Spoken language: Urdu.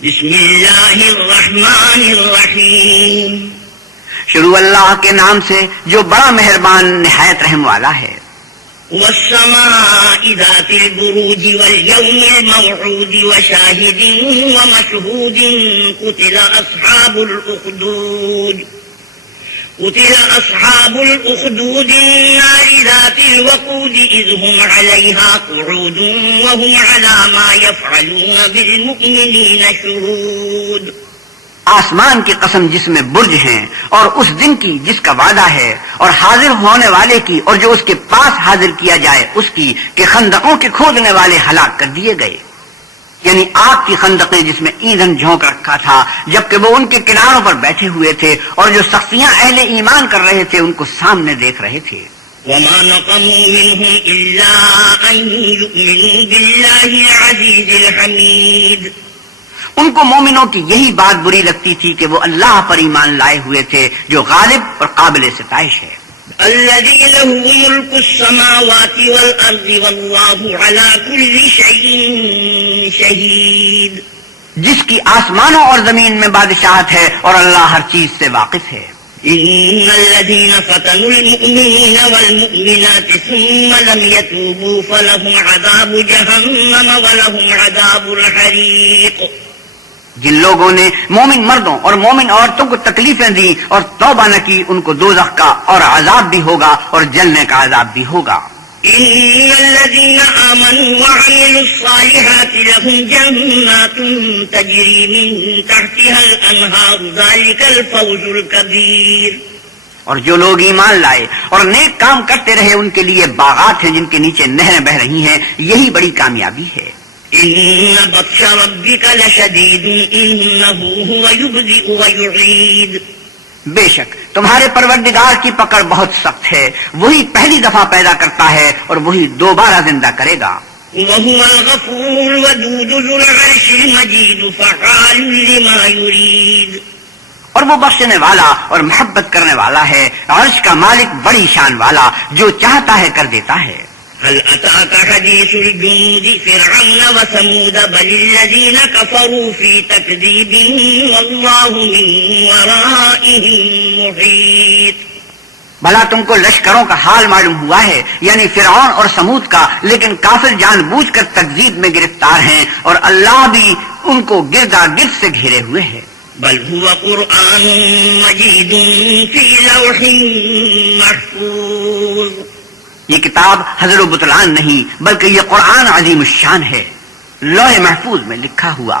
بسم اللہ الرحمن الرحیم. شروع اللہ کے نام سے جو بڑا مہربان نہایت رحم والا ہے. والسماء ذات البروج واليوم الموعود وشاهد ومشهود. قتل أصحاب الأخدود النار ذات الوقود إذ هم عليها قعود وهم على ما يفعلون بالمؤمنين شهود. آسمان کی قسم جس میں برج ہیں اور اس دن کی جس کا وعدہ ہے اور حاضر ہونے والے کی اور جو اس کے پاس حاضر کیا جائے اس کی کہ خندقوں کے کھودنے والے ہلاک کر دیے گئے. یعنی آگ کی خندقیں جس میں ایندھن جھونک رکھا تھا جبکہ وہ ان کے کناروں پر بیٹھے ہوئے تھے اور جو سختیاں اہل ایمان کر رہے تھے ان کو سامنے دیکھ رہے تھے. وما نقموا منهم إلا أن يؤمنوا بالله العزيز الحميد. ان کو مومنوں کی یہی بات بری لگتی تھی کہ وہ اللہ پر ایمان لائے ہوئے تھے جو غالب اور قابل ستائش ہے. الذي له ملك السماوات والأرض والله على كل شيء شهيد. جس کی آسمانوں اور زمین میں بادشاہت ہے اور اللہ ہر چیز سے واقف ہے. إن الذين فتنوا المؤمنين والمؤمنات ثم لم يتوبوا فلهم عذاب جهنم ولهم عذاب الحريق. جن لوگوں نے مومن مردوں اور مومن عورتوں کو تکلیفیں دی اور توبہ نہ کی ان کو دوزخ کا اور عذاب بھی ہوگا اور جلنے کا عذاب بھی ہوگا. إن الذين آمنوا وعملوا الصالحات لهم جنات تجري من تحتها الأنهار ذلك الفوز الكبير. اور جو لوگ ایمان لائے اور نیک کام کرتے رہے ان کے لیے باغات ہیں جن کے نیچے نہریں بہ رہی ہیں، یہی بڑی کامیابی ہے. إن بطش ربك لشديد إنه هو يبدئ ويعيد. بے شک تمہارے پروردگار کی پکڑ بہت سخت ہے، وہی پہلی دفعہ پیدا کرتا ہے اور وہی دوبارہ زندہ کرے گا. وهو الغفور الودود ذو العرش المجيد فعال لما يريد. اور وہ بخشنے والا اور محبت کرنے والا ہے، عرش کا مالک بڑی شان والا، جو چاہتا ہے کر دیتا ہے. هل أتاك حديث الجند فرعون وثمود بل الذين كفروا في تكذيب والله من ورائهم محيط. بھلا تم کو لشکروں کا حال معلوم ہوا ہے، یعنی فرعون اور سمود کا، لیکن کافر جان بوجھ کر تکذیب میں گرفتار ہیں اور اللہ بھی ان کو گردا گرد سے گھیرے ہوئے ہے. بل هو قرآن مجيد في لوح محفوظ. یہ کتاب حضر و بطلان نہیں بلکہ یہ قرآن عظیم الشان ہے، لوح محفوظ میں لکھا ہوا.